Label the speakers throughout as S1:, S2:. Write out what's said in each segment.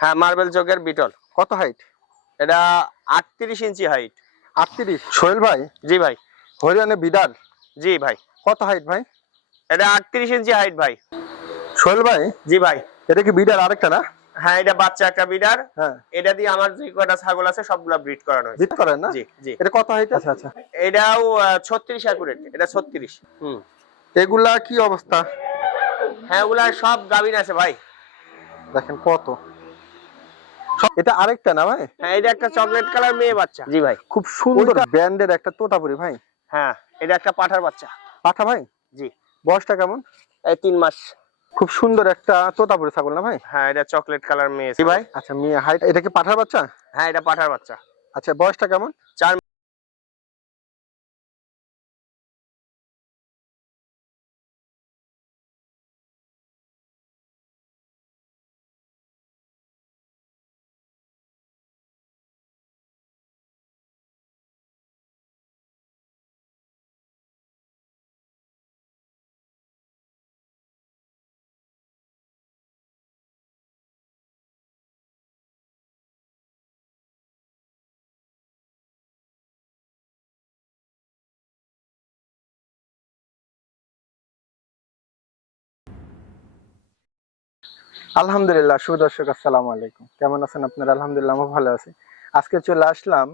S1: হ্যাঁ মার্বেল চোখের বিটল
S2: কত হাইট
S1: এটা আটত্রিশ ইঞ্চি হাইট
S2: আটত্রিশ? সোহেল ভাই?
S1: জি ভাই।
S2: হরিয়ানা বিডার
S1: জি ভাই।
S2: কত হাইট ভাই?
S1: এটা আটত্রিশ ইঞ্চি হাইট ভাই।
S2: সোহেল ভাই?
S1: জি ভাই।
S2: এটা কি বিডার আরেকটা না?
S1: হ্যাঁ এটা বাচ্চা একটা বিডার
S2: হ্যাঁ।
S1: এটা দিয়ে আমার যে কয়টা ছাগল আছে সবগুলা ব্রিড করানো
S2: বিট করেন না?
S1: জি জি।
S2: এটা কত হাইট আচ্ছা আচ্ছা।
S1: এটাও ছত্রিশ অ্যাকুরেট এটা ছত্রিশ। হুম।
S2: এগুলা কি অবস্থা?
S1: হ্যাঁ ওগুলা সব গাভিন আছে ভাই।
S2: দেখেন কত। এটা আরেকটা না ভাই?
S1: হ্যাঁ এটা একটা চকলেট কালার মেয়ে বাচ্চা। জি ভাই
S2: খুব সুন্দর। ব্র্যান্ডের একটা তোতাপুরি ভাই।
S1: হ্যাঁ এটা একটা পাঠার বাচ্চা।
S2: পাঠা ভাই?
S1: জি।
S2: বয়সটা কেমন?
S1: এই তিন মাস।
S2: খুব সুন্দর একটা তোতাপুরি ছাগল না ভাই?
S1: হ্যাঁ এটা চকলেট কালার মেয়ে জি ভাই
S2: আচ্ছা মেয়ে হাইট এটা কি পাঠার বাচ্চা?
S1: হ্যাঁ এটা পাঠার বাচ্চা।
S2: আচ্ছা বয়সটা কেমন? আলহামদুলিল্লাহ সুদর্শক আসসালামু আলাইকুম। কেমন আছেন আপনারা? আলহামদুলিল্লাহ আমি ভালো আছি। আজকে চলে আসলাম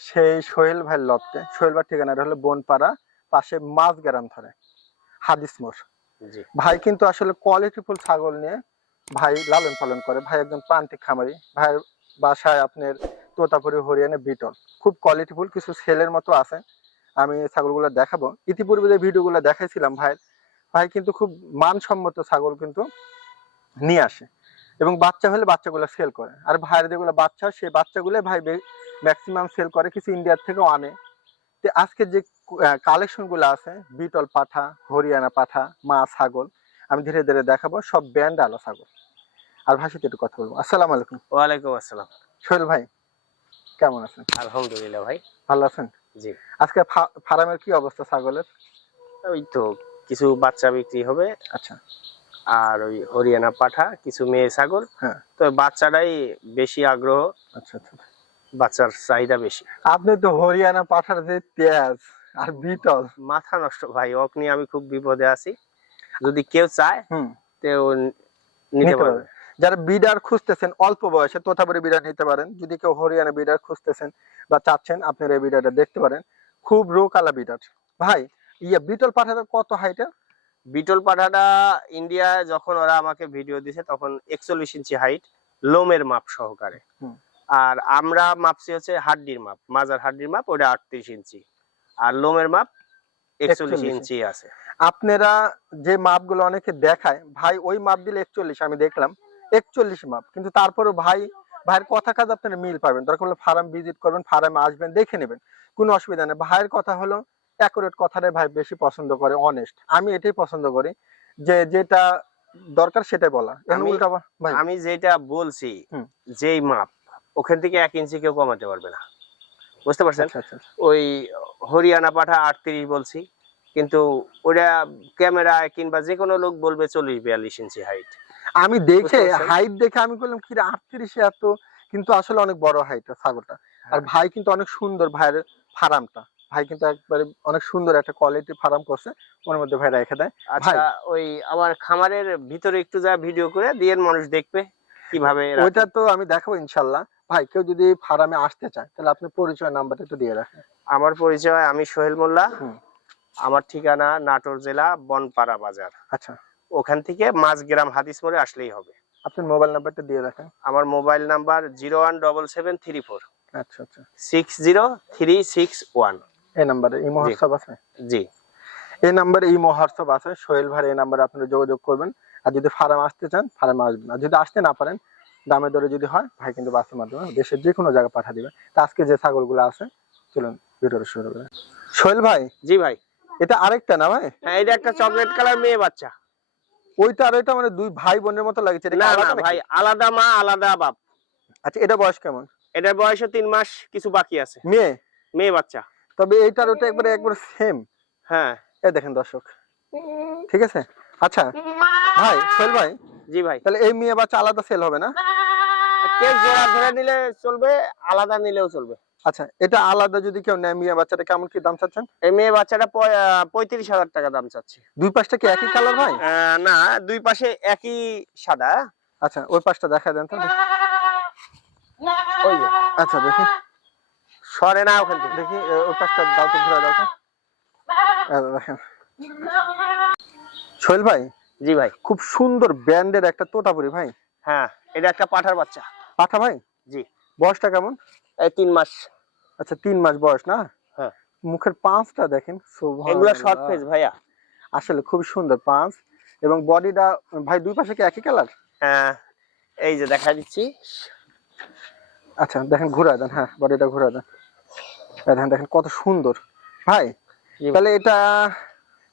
S2: সেই সোহেল ভাইয়ের লফটে সোহেল ভাইয়ের ঠিকানাটা হলো বনপাড়া পাশে মাছ গ্রাম ধরে হাদিস মোড়। ভাই কিন্তু আসলে কোয়ালিটিফুল ছাগল নিয়ে ভাই লালন পালন করে। ভাই একজন প্রান্তিক খামারি। ভাইয়ের বাসায় আপনার তোতাপুরি হরিয়ানা বিটল। খুব কোয়ালিটিফুল কিছু সেলের মতো আছে। আমি ছাগলগুলো দেখাবো। ইতিপূর্বে যে ভিডিওগুলো দেখাইছিলাম ভাই ভাই কিন্তু খুব মানসম্মত ছাগল কিন্তু। নিয়ে আসে। এবং বাচ্চা হলে বাচ্চাগুলো সেল করে। আর ভাইয়ের যেগুলো বাচ্চা সেই বাচ্চাগুলো ভাই ম্যাক্সিমাম সেল করে। কিছু ইন্ডিয়ার থেকেও আনে। তো আজকে যে কালেকশনগুলো আছে বিটল পাঠা হরিয়ানা পাঠা মা ছাগল আমি ধীরে ধীরে দেখাবো সব ব্যান্ড আলো ছাগল। আর ভাষিতে একটু কথা বলব। আসসালামু আলাইকুম।
S1: ওয়ালাইকুম আসসালাম।
S2: সোহেল ভাই কেমন আছেন?
S1: আলহামদুলিল্লাহ ভাই।
S2: ভালো আছেন?
S1: জি।
S2: আজকে ফার্মের কি অবস্থা ছাগলের?
S1: ওই তো কিছু বাচ্চা বিক্রি হবে।
S2: আচ্ছা।
S1: আর ওই হরিয়ানা পাঠা কিছু মেয়ে ছাগল।
S2: হ্যাঁ।
S1: তো বাচ্চাটাই বেশি আগ্রহ।
S2: আচ্ছা আচ্ছা।
S1: বাচ্চার চাহিদা বেশি।
S2: আপনি তো হরিয়ানা পাঠার যে তেজ আর বিটল।
S1: মাথা নষ্ট ভাই নিয়ে আমি খুব বিপদে আছি। যদি কেউ চায়
S2: হুম।
S1: তো নিতে পারবে।
S2: যারা বিডার খুঁজতেছেন অল্প বয়সে তোতাপুরি বিডার নিতে পারেন। যদি কেউ হরিয়ানা বিডার খুঁজতেছেন বা চাচ্ছেন আপনারা এই বিডারটা দেখতে পারেন। খুব রো কালা বিডার। ভাই ইয়ে বিটল পাঠাটা কত হাইটের?
S1: বিটল পাঠাটা ইন্ডিয়ায় যখন ওরা আমাকে ভিডিও দিছে তখন একচল্লিশ ইঞ্চি হাইট লোমের মাপ সহকারে। আর আমরা মাপছি হচ্ছে হাড্ডির মাপ মাজার হাড্ডির মাপ ওটা আটত্রিশ ইঞ্চি। আর লোমের মাপ একচল্লিশ ইঞ্চি আছে।
S2: আপনারা যে মাপগুলো অনেকে দেখায় ভাই ওই মাপ দিলে একচল্লিশ আমি দেখলাম একচল্লিশ মাপ। কিন্তু তারপরে ভাই ভাইয়ের কথা কাজ আপনারা মিল পাবেন। দরকার হলে ফার্ম ভিজিট করবেন ফার্মে আসবেন দেখে নেবেন। কোনো অসুবিধা নেই। ভাইয়ের কথা হলো অ্যাকুরেট কথাটাই ভাই বেশি পছন্দ করে অনেস্ট আমি এটাই পছন্দ করি যে যেটা দরকার সেটাই বলা।
S1: আমি- যেটা বলছি। যেই মাপ ওখান থেকে এক ইঞ্চি কেউ কমাতে পারবে না। বুঝতে পারছেন?
S2: আচ্ছা আচ্ছা আচ্ছা।
S1: ওই হরিয়ানা পাঠা আটত্রিশ বলছি কিন্তু ওটা ক্যামেরায় কিংবা যে কোনো লোক বলবে চল্লিশ বিয়াল্লিশ ইঞ্চি হাইট
S2: আমি দেখে হাইট দেখে আমি বললাম কি আটত্রিশে এত কিন্তু আসলে অনেক বড় হাইট ছাগলটা।
S1: হ্যাঁ।
S2: আর ভাই কিন্তু অনেক সুন্দর ভাইয়ের ফার্মটা। ভাই কিন্তু একবারে অনেক সুন্দর একটা কোয়ালিটি ফার্ম করছে ওর মধ্যে ভাই রেখে দেয়।
S1: আচ্ছা ওই আমার খামারের ভিতরে একটু যা ভিডিও করে দিয়ে মানুষ দেখবে কীভাবে
S2: ওইটা তো আমি দেখাবো ইনশাল্লাহ। ভাই কেউ যদি ফার্মে আসতে চায় তাহলে আপনি পরিচয় নাম্বারটা একটু দিয়ে রাখেন।
S1: আমার পরিচয় আমি সোহেল মোল্লা। আমার ঠিকানা নাটোর জেলা বনপাড়া বাজার।
S2: আচ্ছা।
S1: ওখান থেকে মাঝগ্রাম হাদিস মোড়ে আসলেই হবে।
S2: আপনার মোবাইল নাম্বারটা দিয়ে রাখেন।
S1: আমার mobile number zero one double seven three four
S2: আচ্ছা আচ্ছা।
S1: Six zero three six one
S2: এই নাম্বারে ইমো হোয়াটসঅ্যাপ আছে?
S1: জি।
S2: এই নাম্বারে ইমো হোয়াটসঅ্যাপ আছে। সোহেল ভাই এই নাম্বারে আপনারা যোগাযোগ করবেন। আর যদি ফার্মে আসতে চান ফার্মে আসবেন। আর যদি আসতে না পারেন দামে দরে যদি হয় ভাই কিন্তু বাসের মাধ্যমে দেশের যে কোনো জায়গায় পাঠিয়ে দিবে তা আজকে যে ছাগলগুলো আছে চলুন ভিডিওটা শুরু করেন সোহেল ভাই
S1: জি ভাই।
S2: এটা আরেকটা না ভাই?
S1: হ্যাঁ এটা একটা চকলেট কালার মেয়ে বাচ্চা।
S2: ওইটা আর এটা মানে দুই ভাই বোনের মতো লাগছে।
S1: না
S2: আলাদা
S1: না ভাই আলাদা মা আলাদা বাপ।
S2: আচ্ছা এটা বয়স কেমন?
S1: এটার বয়সও তিন মাস কিছু বাকি আছে।
S2: মেয়ে?
S1: মেয়ে বাচ্চা।
S2: তবে এইটার ওটা একবারে একবার সেম
S1: হ্যাঁ।
S2: এই দেখেন দর্শক। ঠিক আছে? আচ্ছা। ভাই সোহেল ভাই
S1: জি ভাই।
S2: তাহলে এই মেয়ে বাচ্চা আলাদা সেল হবে না?
S1: কেউ জোড়া ধরে নিলে চলবে আলাদা নিলেও চলবে।
S2: আচ্ছা এটা আলাদা যদি কেউ নেয় মিয়া বাচ্চাটা কেমন কি দাম চাচ্ছেন?
S1: এই মেয়ে বাচ্চাটা পঁয়ত্রিশ হাজার টাকা দাম চাচ্ছে।
S2: দুই পাশটা কি একই কালার ভাই?
S1: না দুই পাশে একই সাদা।
S2: আচ্ছা ওই পাশটা দেখা দেন তো
S1: ওই যে।
S2: আচ্ছা দেখি।
S1: সরে না ওখান থেকে।
S2: দেখি ওই পাশটা দাও তো ঘুরে দাও তো। সোহেল ভাই
S1: জি ভাই।
S2: খুব সুন্দর ব্র্যান্ডের একটা তোতাপুরি ভাই।
S1: হ্যাঁ এটা একটা পাঠার বাচ্চা।
S2: পাঠা ভাই?
S1: জি।
S2: বয়সটা কেমন?
S1: এই তিন মাস।
S2: আচ্ছা তিন মাস বয়স না?
S1: হ্যাঁ।
S2: মুখের পাঁচটা দেখেন
S1: এগুলো শর্ট। ফেস ভাইয়া।
S2: আসলে খুব সুন্দর পাঁচ। এবং বডিটা ভাই দুই পাশে কি একই কালার
S1: হ্যাঁ এই যে দেখা দিচ্ছি।
S2: আচ্ছা দেখেন ঘুরা দেন হ্যাঁ বডিটা ঘুরা দেন। দেখেন দেখেন কত সুন্দর। ভাই তাহলে এটা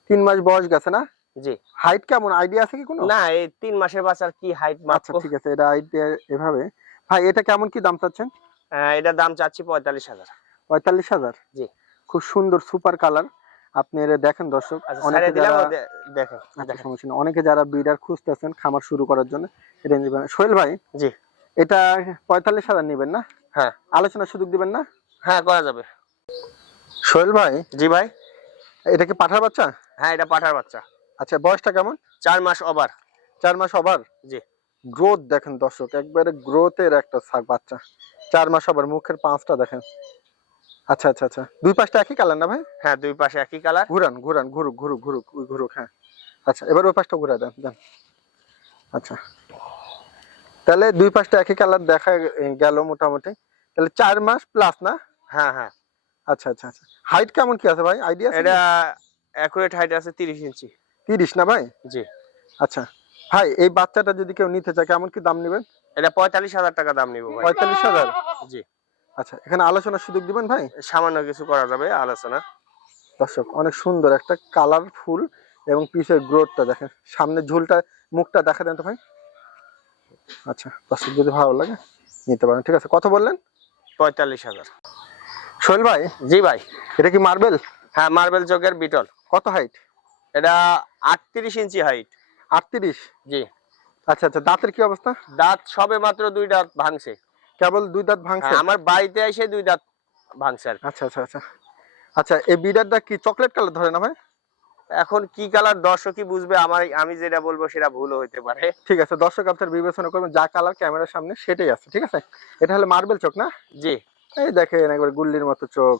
S2: তিন মাস বয়স গেছে না?
S1: জি।
S2: হাইট কেমন? আইডিয়া আছে কি কোনো?
S1: না এই তিন মাসের বাচ্চার কি হাইট
S2: আচ্ছা ঠিক আছে এটা আইডিয়া এভাবে। ভাই এটা কেমন কি দাম চাচ্ছেন?
S1: হ্যাঁ, এটার দাম চাচ্ছি পঁয়তাল্লিশ হাজার।
S2: পঁয়তাল্লিশ হাজার?
S1: জি।
S2: খুব সুন্দর সুপার কালার আপনি এটা দেখেন দর্শক
S1: আচ্ছা
S2: অনেকে যারা
S1: দেখেন
S2: আচ্ছা,
S1: দেখেন।
S2: সমস্যা নেই। অনেকে যারা ব্রিডার খুঁজতেছেন খামার শুরু করার জন্য এটা নিবেন। সোহেল ভাই
S1: জি।
S2: এটা পঁয়তাল্লিশ হাজার নিবেন না?
S1: হ্যাঁ।
S2: আলোচনার সুযোগ দিবেন না?
S1: হ্যাঁ করা যাবে।
S2: সোহেল ভাই
S1: জি ভাই
S2: এটা কি পাঠার বাচ্চা?
S1: হ্যাঁ এটা পাঠার বাচ্চা।
S2: আচ্ছা বয়সটা কেমন?
S1: চার মাস ওভার।
S2: চার মাস ওভার?
S1: জি।
S2: গ্রোথ দেখেন দর্শক একবারে গ্রোথের একটা ছাগ বাচ্চা। চার মাস আবার মুখের পাঁচটা দেখেন। আচ্ছা আচ্ছা আচ্ছা। দুই পাশটা একই কালার না ভাই?
S1: হ্যাঁ দুই পাশে একই কালার।
S2: ঘুরান ঘুরান ঘুরুক ঘুরুক ঘুরুক ওই ঘুরুক হ্যাঁ। আচ্ছা এবার ওই পাশটা ঘুরা দেন দেন। আচ্ছা। তাহলে দুই পাশটা একই কালার দেখা গেল মোটামুটি। তাহলে চার মাস প্লাস না?
S1: হ্যাঁ হ্যাঁ।
S2: আচ্ছা আচ্ছা আচ্ছা। হাইট কেমন কি আছে ভাই? আইডিয়া
S1: এটা অ্যাকুরেট হাইট আছে তিরিশ ইঞ্চি।
S2: তিরিশ না ভাই?
S1: জি।
S2: আচ্ছা। ভাই এই বাচ্চাটা যদি কেউ নিতে চায় কেমন কি দাম নেবেন?
S1: এটা পঁয়তাল্লিশ হাজার টাকা দাম নিব ভাই।
S2: পঁয়তাল্লিশ হাজার?
S1: জি।
S2: আচ্ছা এখানে আলোচনার সুযোগ দিবেন ভাই?
S1: সামান্য কিছু করা যাবে আলোচনা।
S2: দর্শক অনেক সুন্দর একটা কালারফুল এবং পিসের গ্রোথটা দেখেন। সামনে ঝুলটা মুখটা দেখা দেন তো ভাই। আচ্ছা দর্শক যদি ভালো লাগে নিতে পারেন। ঠিক আছে কত বললেন?
S1: পঁয়তাল্লিশ হাজার।
S2: সোহেল ভাই?
S1: জি ভাই।
S2: এটা কি মার্বেল?
S1: হ্যাঁ মার্বেল চোখের বিটল।
S2: কত হাইট
S1: এটা আটত্রিশ ইঞ্চি হাইট
S2: আটত্রিশ?
S1: জি।
S2: আচ্ছা আচ্ছা দাঁতের কি অবস্থা?
S1: দাঁত সবে মাত্র দুই দাঁত ভাঙছে।
S2: কেবল দুই দাঁত ভাঙছে?
S1: হ্যাঁ, আমার বাড়িতে এসে দুই দাঁত ভাঙছে আর
S2: আচ্ছা আচ্ছা আচ্ছা। আচ্ছা এই বিডারটা কি চকলেট কালার ধরে না ভাই?
S1: এখন কি কালার দর্শকই বুঝবে। আমার আমি যেটা বলব সেটা ভুলও হইতে পারে।
S2: ঠিক আছে দর্শক আপনার বিবেচনা করবেন যা কালার ক্যামেরার সামনে সেটাই আছে ঠিক আছে? এটা হলো মার্বেল চোখ না?
S1: জি।
S2: এই দেখেন একবার গুল্লির মতো চোখ।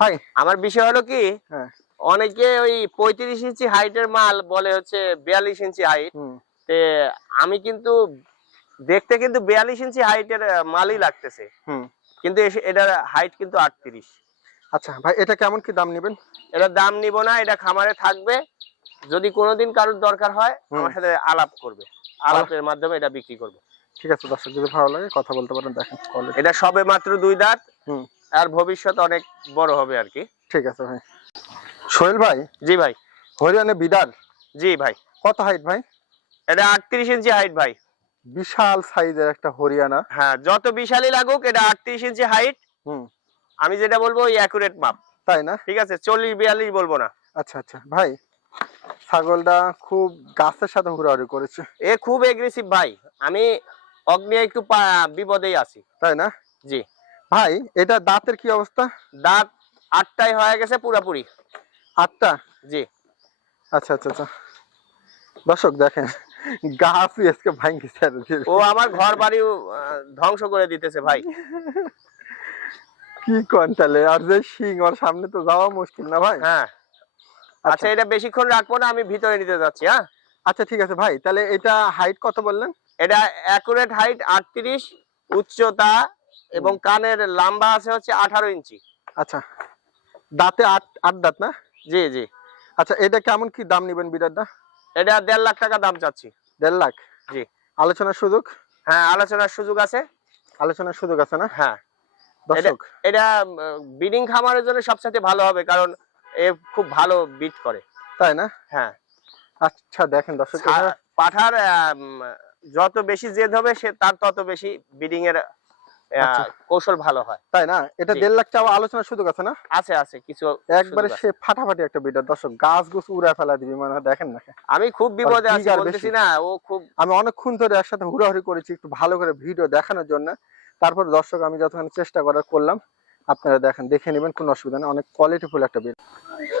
S2: ভাই
S1: আমার বিষয় হলো কি
S2: হ্যাঁ।
S1: অনেকে ওই পঁয়ত্রিশ ইঞ্চি হাইটের মাল বলে হচ্ছে বিয়াল্লিশ ইঞ্চি হাইট তে আমি কিন্তু দেখতে কিন্তু বিয়াল্লিশ ইঞ্চি হাইটের মালই লাগতেছে। কিন্তু এটার হাইট কিন্তু আটত্রিশ।
S2: আচ্ছা ভাই এটা কেমন কি দাম নেবেন?
S1: এটা দাম নিব না এটা খামারে থাকবে। যদি কোনোদিন কারোর দরকার হয় আমার সাথে আলাপ করবে। আলাপের মাধ্যমে এটা বিক্রি করবে।
S2: ঠিক আছে দর্শক যদি ভালো লাগে কথা বলতে পারেন দেখেন
S1: এটা সবে মাত্র দুই দাঁত
S2: হুম।
S1: আর ভবিষ্যৎ অনেক বড় হবে আর কি।
S2: ঠিক আছে ভাই। সোহেল ভাই?
S1: জি ভাই।
S2: হরিয়ানা বিডার
S1: জি ভাই।
S2: কত হাইট ভাই?
S1: এটা আটত্রিশ ইঞ্চি হাইট ভাই।
S2: বিশাল সাইজের একটা হরিয়ানা।
S1: হ্যাঁ যত বিশালই লাগুক এটা আটত্রিশ ইঞ্চি হাইট
S2: হুম।
S1: আমি যেটা বলব ওই অ্যাকুরেট মাপ।
S2: তাই না?
S1: ঠিক আছে চল্লিশ বিয়াল্লিশ বলব না।
S2: আচ্ছা আচ্ছা। ভাই ছাগলটা খুব গাছের সাথে হুড়াহুড়ি করেছে।
S1: এ খুব এগ্রেসিভ ভাই। আমি অগ্নি একটু বিপদেই আছি।
S2: তাই না?
S1: জি।
S2: ভাই এটা দাঁতের কি অবস্থা?
S1: দাঁত আটটাই হয়ে গেছে পুরাপুরি।
S2: আটটা?
S1: জি।
S2: আচ্ছা আচ্ছা আচ্ছা। দর্শক দেখেন গাছ আজকে ভাঙ্গি
S1: ও আমার ঘর বাড়ি ধ্বংস করে দিতেছে ভাই।
S2: কি কন্টালে আর যে শিং ওর সামনে তো যাওয়া মুশকিল না ভাই?
S1: হ্যাঁ। আচ্ছা। এটা বেশিক্ষণ রাখব না আমি ভিতরে নিতে যাচ্ছি হ্যাঁ?
S2: আচ্ছা ঠিক আছে ভাই। তাহলে এটা হাইট কত বললেন?
S1: এটা অ্যাকুরেট হাইট আটত্রিশ উচ্চতা এবং কানের লম্বা আছে হচ্ছে আঠারো ইঞ্চি।
S2: আচ্ছা দাঁতে আট আট দাঁত না?
S1: জি জি।
S2: আচ্ছা এটা কেমন কি দাম নেবেন
S1: এটা দেড় লাখ টাকা দাম চাচ্ছি।
S2: দেড় লাখ?
S1: জি।
S2: আলোচনার সুযোগ?
S1: হ্যাঁ আলোচনার সুযোগ আছে।
S2: আলোচনার সুযোগ আছে না?
S1: হ্যাঁ।
S2: দর্শক।
S1: এটা খামারের জন্য সবসাথে ভালো হবে কারণ এ খুব ভালো বিট করে।
S2: তাই না?
S1: হ্যাঁ।
S2: আচ্ছা দেখেন দর্শক
S1: পাঠার যত বেশি জেদ হবে সে তার তত বেশি বিডিং এর
S2: আচ্ছা।
S1: কৌশল ভালো হয়।
S2: তাই না? এটা দেড় লাখ চাওয়া আলোচনার সুযোগ আছে না?
S1: আছে আছে কিছু
S2: একবারে সে ফাটাফাটি একটা বিডার দর্শক গাছ গুছ উড়ে ফেলা দিবি মানে হয়, দেখেন না?
S1: আমি খুব বিপদে আছি বলতেছি না ও খুব
S2: আমি অনেকক্ষণ ধরে একসাথে হুড়াহুড়ি করেছি একটু ভালো করে ভিডিও দেখানোর জন্য। তারপর দর্শক আমি যতক্ষণ চেষ্টা করার করলাম আপনারা দেখেন দেখে নেবেন কোনো অসুবিধা নেই। অনেক কোয়ালিটিফুল একটা বিড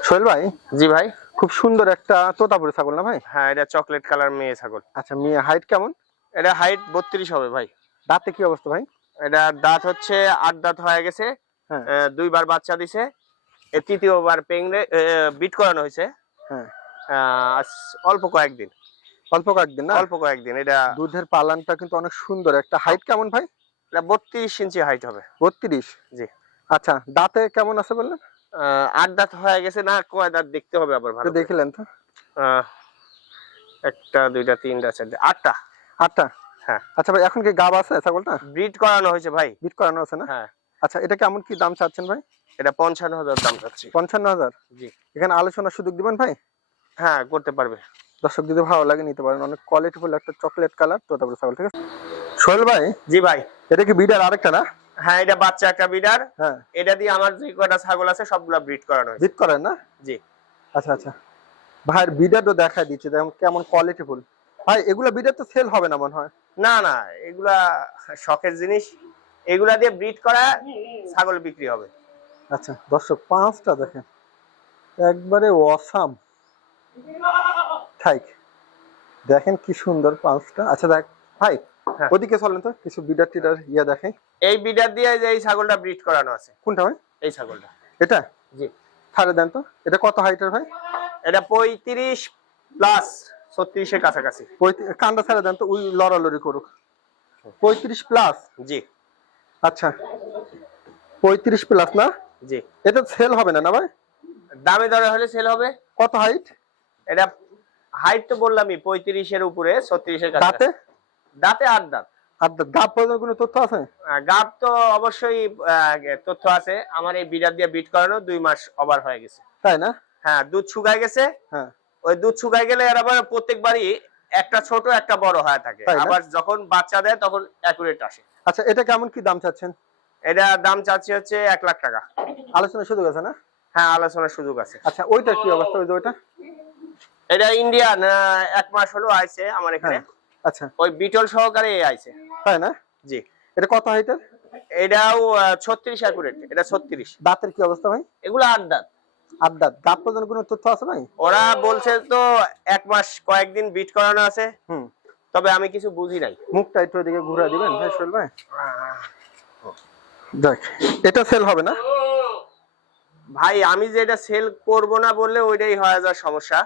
S2: সোহেল ভাই
S1: জি ভাই।
S2: খুব সুন্দর একটা তোতাপুরি ছাগল না ভাই?
S1: হ্যাঁ এটা চকলেট কালার মেয়ে ছাগল।
S2: আচ্ছা মেয়ে হাইট কেমন?
S1: এটা হাইট বত্রিশ হবে ভাই।
S2: দাঁতে কি অবস্থা ভাই?
S1: এটা দাঁত হচ্ছে আট দাঁত হয়ে গেছে।
S2: হ্যাঁ।
S1: দুইবার বাচ্চা দিছে। তৃতীয়বার পেংরে বিট করানো হয়েছে।
S2: হ্যাঁ।
S1: অল্প কয়েকদিন।
S2: অল্প কয়েকদিন না?
S1: অল্প কয়েকদিন এটা
S2: দুধের পালানটা কিন্তু অনেক সুন্দর। একটা হাইট কেমন ভাই?
S1: এটা বত্রিশ ইঞ্চি হাইট হবে।
S2: বত্রিশ?
S1: জি।
S2: আচ্ছা দাঁতে কেমন আছে বললেন?
S1: আট দাঁত হয়ে গেছে না কয় দাঁত দেখতে হবে আবার ভালো।
S2: দেখিলেন তো?
S1: একটা দুইটা তিনটা চারটা আটটা।
S2: আটটা?
S1: হ্যাঁ।
S2: আচ্ছা ভাই এখন কি গাব আছে ছাগলটা?
S1: ব্রিড করানো হয়েছে ভাই।
S2: বিট করানো আছে না?
S1: হ্যাঁ।
S2: আচ্ছা এটা কেমন কি দাম চাচ্ছেন ভাই?
S1: এটা পঞ্চান্ন হাজার দাম যাচ্ছে
S2: পঞ্চান্ন হাজার?
S1: জি।
S2: এখানে আলোচনার সুযোগ দিবেন ভাই?
S1: হ্যাঁ করতে পারবে।
S2: দর্শক যদি ভালো লাগে নিতে পারেন। অনেক কোয়ালিটিফুল একটা চকলেট কালার তো তারপরে ছাগল ঠিক আছে? সোহেল ভাই
S1: জি ভাই।
S2: এটা কি বিডার আরেকটা না?
S1: হ্যাঁ এটা বাচ্চা একটা বিডার
S2: হ্যাঁ।
S1: এটা দিয়ে আমার যে কয়টা ছাগল আছে সবগুলা ব্রিড করানো
S2: বিট করেন না?
S1: জি।
S2: আচ্ছা আচ্ছা। ভাইয়ের বিডারও দেখায় দিচ্ছে দেখুন কেমন কোয়ালিটিফুল ভাই এগুলা বিডার তো সেল হবে না মনে হয়?
S1: না না এগুলা শখের জিনিস। এগুলা দিয়ে ব্রিড করা ছাগল বিক্রি হবে।
S2: আচ্ছা দর্শক পাঁচটা দেখেন। একবারে অসাম থাইক। দেখেন কি সুন্দর পাঁচটা। আচ্ছা দেখ ভাই। ওদিকে চলেন তো কিছু বিডার টিডার ইয়া দেখে।
S1: এই বিডার দিয়ে যে এই ছাগলটা ব্রিড করানো আছে।
S2: কোনটা ভাই?
S1: এই ছাগলটা।
S2: এটা?
S1: জি।
S2: ছাড়ে দেন তো। এটা কত হাইটের ভাই?
S1: এটা পঁয়ত্রিশ প্লাস ছত্রিশের কাছাকাছি।
S2: কান্দা ছাড়ে দেন তো ওই লড়ালড়ি করুক। পঁয়ত্রিশ প্লাস
S1: জি।
S2: আচ্ছা। পঁয়ত্রিশ প্লাস না?
S1: জি।
S2: এটা সেল হবে না না ভাই?
S1: দামে দরে হলে সেল হবে।
S2: কত হাইট
S1: এটা হাইট তো বললামই পঁয়ত্রিশের উপরে ছত্রিশের
S2: দাঁতে?
S1: কাছে দাঁতে আট দাঁত।
S2: আর গাপ পর্যন্ত কোনো তথ্য আছে?
S1: গাব তো অবশ্যই তথ্য আছে। আমার এই বিডার দিয়ে বিট করানো দুই মাস ওভার হয়ে গেছে।
S2: তাই না?
S1: হ্যাঁ দুধ শুকায় গেছে।
S2: হ্যাঁ।
S1: ওই দুধ শুকায় গেলে আর আবার প্রত্যেকবারই একটা ছোট একটা বড় হয়ে থাকে। আবার যখন বাচ্চা দেয় তখন অ্যাকুরেট আসে।
S2: আচ্ছা এটা কেমন কি দাম চাচ্ছেন?
S1: এটা দাম চাচ্ছি হচ্ছে এক লাখ টাকা।
S2: আলোচনা সুযোগ আছে না?
S1: হ্যাঁ আলোচনার সুযোগ আছে।
S2: আচ্ছা ওইটা কি অবস্থা ওই ওইটা?
S1: এটা ইন্ডিয়ান এক মাস হলো আইছে আমার এখানে।
S2: হ্যাঁ। আচ্ছা।
S1: ওই বিটল সহকারে আইছে।
S2: তাই না?
S1: জি।
S2: এটা কত হাইটের
S1: এটাও ছত্রিশ অ্যাকুরেট এটা ছত্রিশ।
S2: দাঁতের কি অবস্থা ভাই?
S1: এগুলো আট দাঁত।
S2: আর দাঁত। গাপ পর্যন্ত কোনো তথ্য আছে ভাই?
S1: ওরা বলছে তো এক মাস কয়েকদিন বিট করানো আছে।
S2: হুম।
S1: তবে আমি কিছু বুঝি নাই।
S2: মুখটা একটু এদিকে ঘুরে দিবেন ভাই সোহেল ভাই? দেখ এটা সেল হবে না?
S1: ভাই আমি যে এটা সেল করব না বললে ওইটাই হয় যা সমস্যা।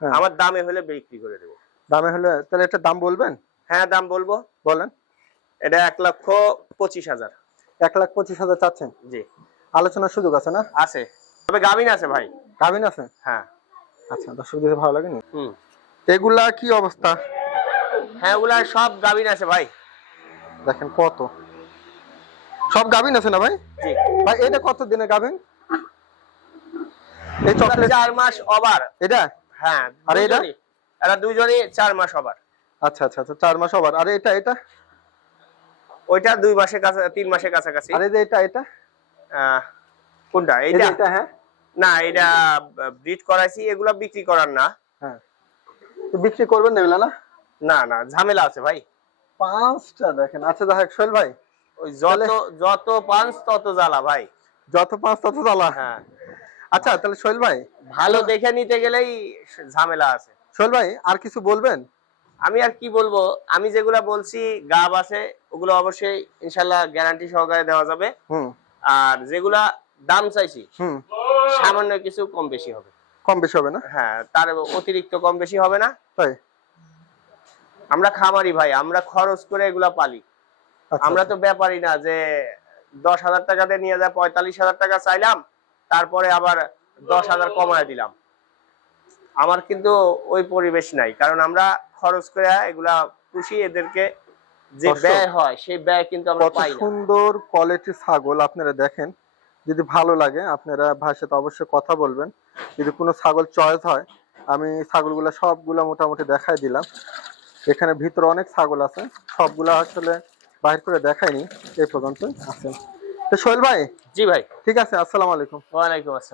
S2: হ্যাঁ।
S1: আমার দামে হলে বিক্রি করে দেবো।
S2: দামে হলে তাহলে একটা দাম বলবেন?
S1: হ্যাঁ দাম বলব।
S2: বলেন।
S1: এটা এক লক্ষ পঁচিশ হাজার।
S2: এক লাখ পঁচিশ হাজার চাচ্ছেন?
S1: জি।
S2: আলোচনার সুযোগ আছে না?
S1: আছে। তবে গাভিন আছে ভাই।
S2: গাভিন আছে?
S1: হ্যাঁ।
S2: আচ্ছা দর্শক দিতে ভালো লাগেনি?
S1: হুম।
S2: এগুলা কি অবস্থা?
S1: হ্যাঁ ওগুলা সব গাভিন আছে ভাই।
S2: দেখেন কত। সব গাভিন আছে না ভাই?
S1: জি।
S2: ভাই এটা কত দিনে গাভিন? এই চকলেট
S1: চার মাস অবার
S2: এটা?
S1: হ্যাঁ
S2: আর এটা?
S1: এরা চার মাস অবার
S2: আচ্ছা আচ্ছা আচ্ছা চার মাস আরে এটা এটা?
S1: ওইটা দুই মাসের কাছে তিন মাসের কাছাকাছি।
S2: আরে যে এটা এটা?
S1: কোনটা?
S2: এটা হ্যাঁ?
S1: না এটা ব্রিড করাইছি এগুলা বিক্রি করার না।
S2: হ্যাঁ। তো বিক্রি করবেন না এগুলা না?
S1: না না ঝামেলা আছে ভাই।
S2: পাঁচটা দেখেন। আচ্ছা দেখ সোহেল ভাই।
S1: ওই যত যত পাঁচ তত জ্বালা ভাই।
S2: যত পাঁচ তত জ্বালা?
S1: হ্যাঁ।
S2: আচ্ছা তাহলে সোহেল ভাই।
S1: ভালো দেখে নিতে গেলেই ঝামেলা আছে।
S2: সোহেল ভাই আর কিছু বলবেন?
S1: আমি আর কি বলব? আমি যেগুলা বলছি গাব আছে ওগুলো অবশ্যই ইনশাল্লাহ গ্যারান্টি সহকারে দেওয়া যাবে।
S2: হুম।
S1: আর যেগুলা দাম চাইছি
S2: হুম।
S1: সামান্য কিছু কম বেশি হবে।
S2: কম বেশি হবে না?
S1: হ্যাঁ তার অতিরিক্ত কম বেশি হবে না।
S2: তাই?
S1: আমরা খামারি ভাই আমরা খরচ করে এগুলা পালি।
S2: আচ্ছা,
S1: আমরা তো ব্যাপারই না যে দশ হাজার টাকাতে নিয়ে যায় পঁয়তাল্লিশ হাজার টাকা চাইলাম তারপরে আবার দশ হাজার কমায় দিলাম। আমার কিন্তু ওই পরিবেশ নাই। কারণ আমরা খরচ করে এগুলা পুষি এদেরকে যে ব্যয় হয় সেই ব্যয় কিন্তু আমরা পাই না।
S2: সুন্দর কোয়ালিটি ছাগল আপনারা দেখেন। যদি ভালো লাগে আপনারা ভাইয়ের সাথে অবশ্যই কথা বলবেন। যদি কোনো ছাগল চয়েস হয় আমি ছাগলগুলো সবগুলা মোটামুটি দেখাই দিলাম। এখানে ভিতরে অনেক ছাগল আছে। সবগুলা আসলে বাহির করে দেখাইনি এই পর্যন্ত আছে। তো সোহেল ভাই?
S1: জি ভাই।
S2: ঠিক আছে আসসালামু আলাইকুম।
S1: ওয়ালাইকুম আসসালাম।